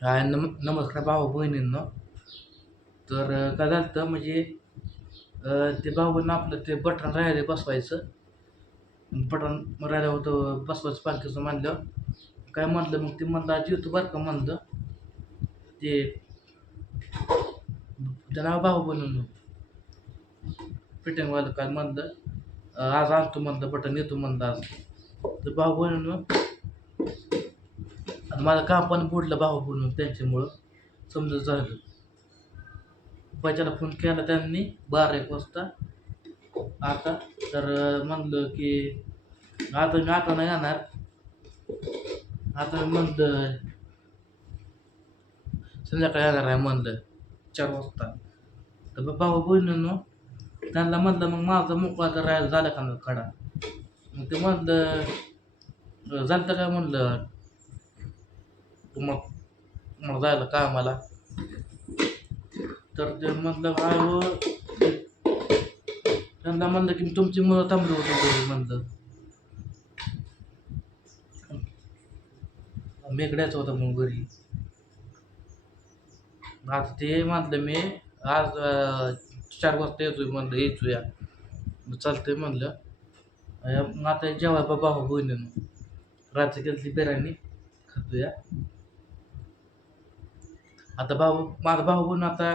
हाय नम नमस्कार भाऊ बहिणींनो तर काय झालं होतं म्हणजे ते भाऊनं आपलं ते बटन राहिले बसवायचं. बटन राहिलं होतं बसवायचं पालखीचं म्हणलं. काय म्हणलं मग ते म्हणलं आज येतो बरं का म्हणलं. ते नाव भाऊ बनवून फिटिंगवालं काय म्हणलं. आज आणतो म्हणलं बटन येतो म्हणलं आज. तर भाऊ बनवून माझं काम पण बुडलं भाऊ बनवून त्यांच्यामुळं? समजा झालं. बाच्याला फोन केला त्यांनी बारा एक वाजता. आता तर म्हणलं की आता मी आता नाही येणार. आता मी म्हणलं संध्याकाळी येणार आहे म्हणलं चार वाजता. तर बा- भाऊ बहिणीनं त्यांना म्हणलं मग माझा मोकळा तर राहायला झाला का खडा? मग ते म्हणलं झालं तर काय म्हणलं मग मग जायला कामाला तर ते म्हणलं काय हो. त्यांना म्हणलं की तुमची मुलं थांबली होती घरी म्हणलं. मेकड्याच होतं मग घरी. आता ते म्हटलं मी आज चार वाजता येतोय म्हणलं यायचो या चालतंय म्हणलं. आता जेव्हा बाबा हो बहिणीनं. रात्री केली बिर्याणी खातोया. आता भाऊ माझा भाऊ पण आता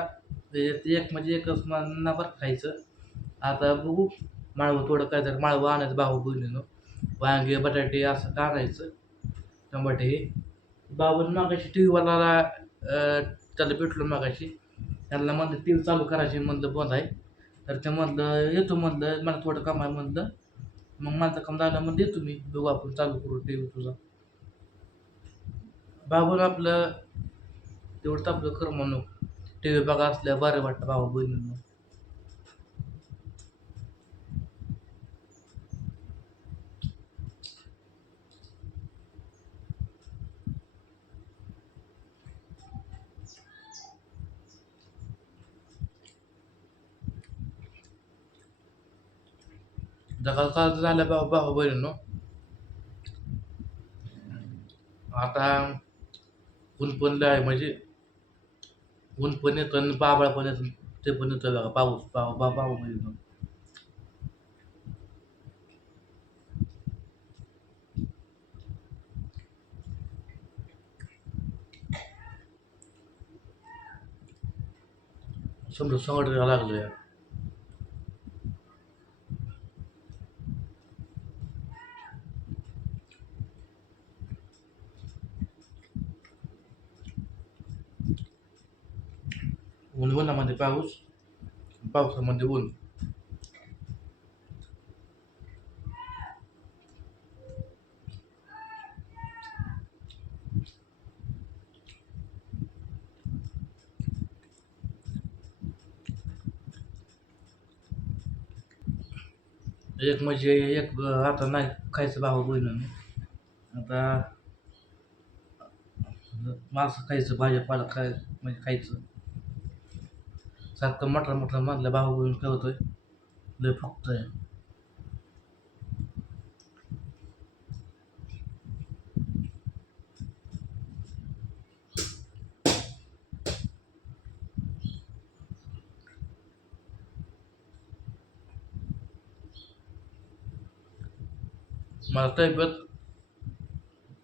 ते एक म्हणजे एकच नंबर खायचं. आता बघू माळवं थोडं काय तर माळवं आणायचं भाऊ बहिणीनं. वांगे बटाटे असं काढायचं टमाटे हे. बाबून मागाशी टी व्हीवाला त्याला भेटलो मागाशी. त्यांना म्हणलं टी व्ही चालू करायची म्हणलं बंद आहे. तर ते म्हणलं येतो म्हणलं मला थोडं काम आहे म्हणलं. मग माझं काम झालं म्हणलं येतो मी. बघू आपण चालू करू टी व्ही तुझा बाबून आपलं तेवढं आपलं कर म्हणू. टी व्ही बघा असल्या बरं वाटतं भावा बहिणींना. जगा झाल्या झालं भाऊ भाऊ बहिणीनो. आता ऊन आहे म्हणजे ऊन पण येतं आणि बाबळ पण येतं ते पण येतं बघा पाऊस पाव बा भाऊ बहिणीनो म्हणजे समजा संकट लागलं या ऊन उन्हामध्ये पाऊस पावसामध्ये ऊन एक म्हणजे एक आता नाही खायचं भाऊ बहिणीनं आता मांस खायचं भाजीपाला खाय म्हणजे खायचं सारखं मटण मटण मधलं भाऊ बहीण काय होतोय लय फुगतंय मला तब्येत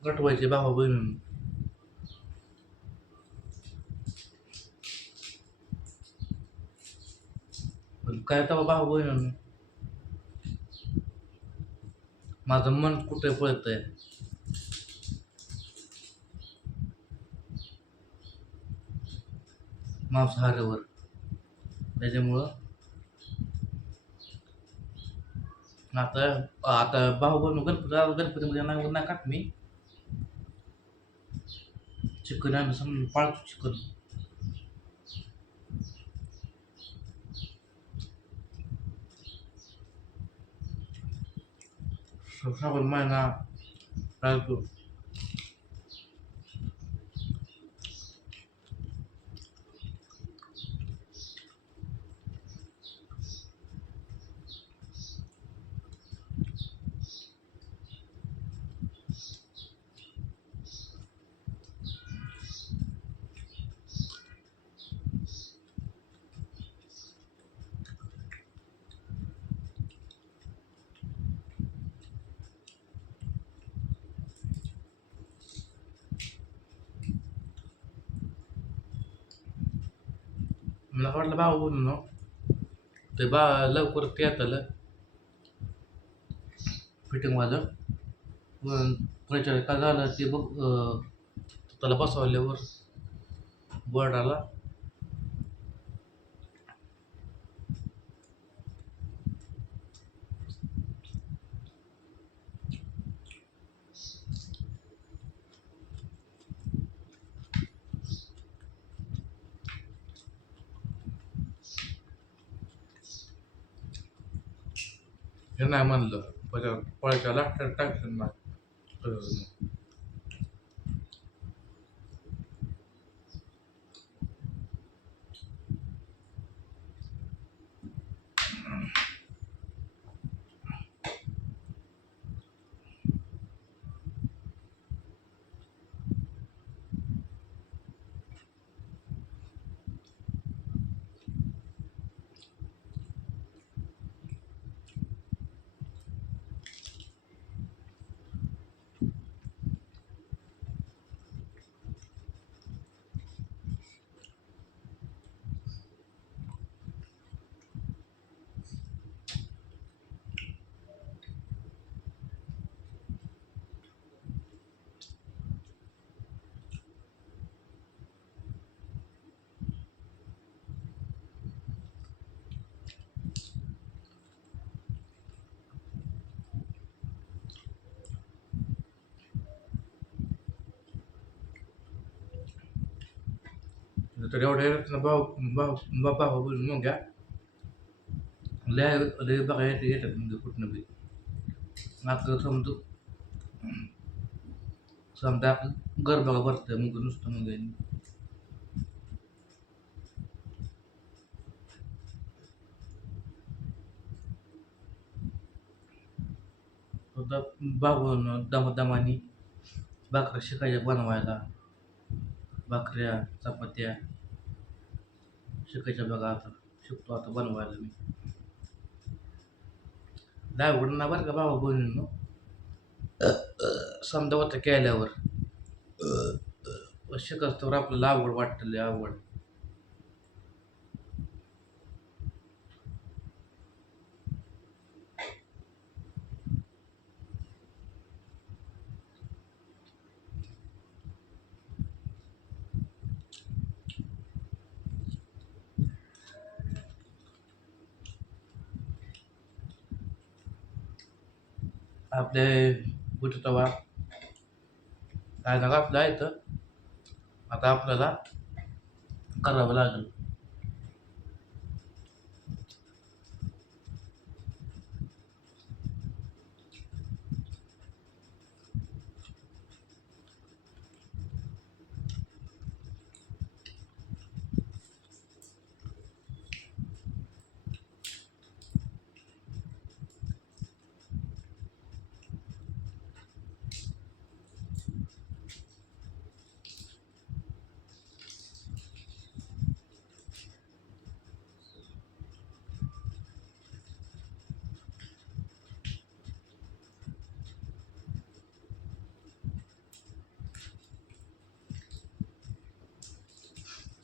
गटवायची भाऊ बहिणीनं पण काय तेव्हा भाऊ बहिणीनं माझं मन कुठे पळतंय? मांसाहारावर त्याच्यामुळं आता आता भाऊ बनू गणपती गणपतीमध्ये नाही नाही मी? चिकन आम्ही समजून पाळतो चिकन. श्रावण महिना राहतो मला बा भाऊ बोलून हो. ते बा लवकर ते येतलं फिटिंगवालं पण त्याच्या काय झालं ते बघ त्याला बसवल्यावर बोर्ड हे नाही म्हणलं पण पळायच्या लागतात टाकलं नाही तर एवढ्या भाऊ भाऊ भाऊ भाऊ बोलून मग घ्या लय लय बघा येते येतात म्हणजे कुठनं बी आता समजू समजा आपलं घर बघा भरतं मग नुसतं मग आता बागून दम दमानी भाकऱ्या शिकायच्या बनवायला भाकऱ्या चपात्या शिकायच्या बघा आता. शिकतो आता बनवायला मी. दहा ना बरं का बाबा बहिणींनो? समजा होतं केल्यावर. तर आपल्याला आवड वाटतं आवड. आपले बुट तवा काय ना आपलं आहे तर आता आपल्याला करावं लागेल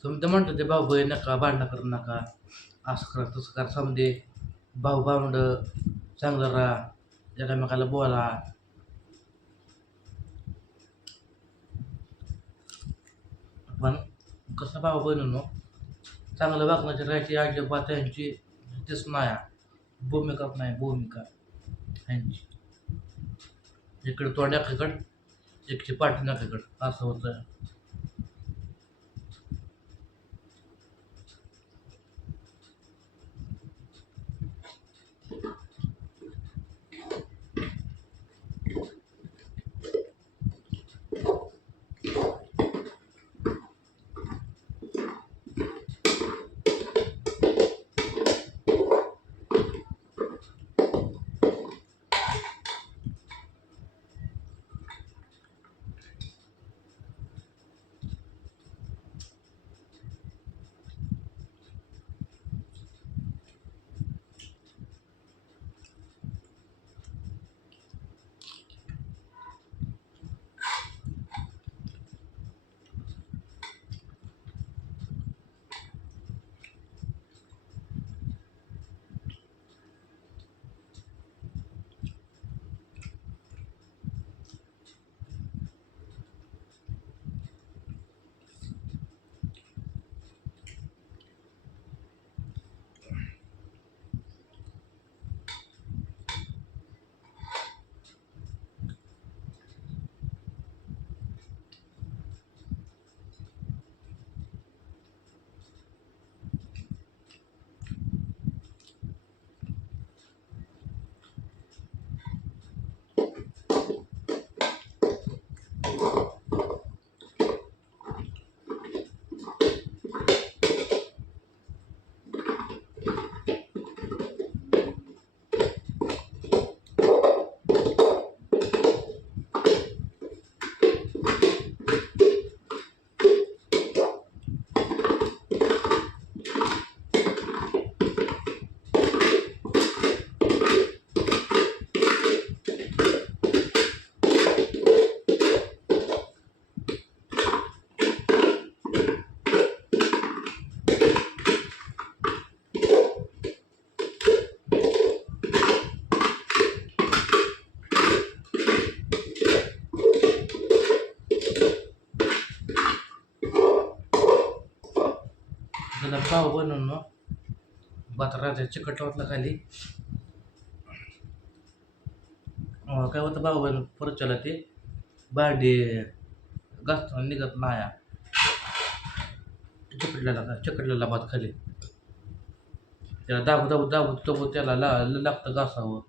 समजा म्हणतो ते भाऊ बहीण नका भांडणं करू नका. असं करा तसं करा समजे भाऊ भावंड चांगलं राहा एकामेकाला बोला. पण कसं भाऊ बहिणीनो चांगलं वागण्याची राहायची अजिबात त्यांची तेच नाही भूमिका नाही भूमिका ह्यांची. इकडे तोंड्याकडं एकची पाठी नाकाकडं असं होतं. त्याला पाव बनवून भात राजा चिकट वाटला खाली काय होतं भाऊ बनवून परत चला ते भांडी घासताना निघत नाया चिकटलेला चिकटलेला भात खाली. त्याला दाबू दाबू दाबू दाबू त्याला ला लागतं घासावं.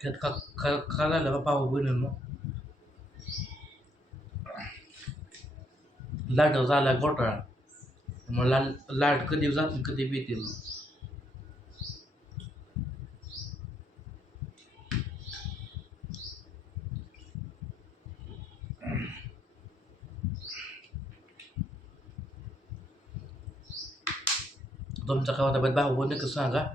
त्यात का का का झालं का पाव मग लाट झाला घोटाळा मग लाल लाट कधी जात कधी भीते मग तुमच्या काय होता भाऊ बोल सांगा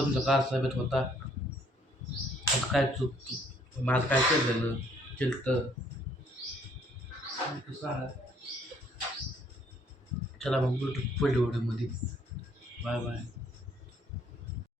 तुमचा कार साहेब होता. आता काय चूक चूक- माझं काय केलेलं? चिलतं. सांगा चला मग भेटू पुढल्या व्हिडिओमध्ये बाय बाय.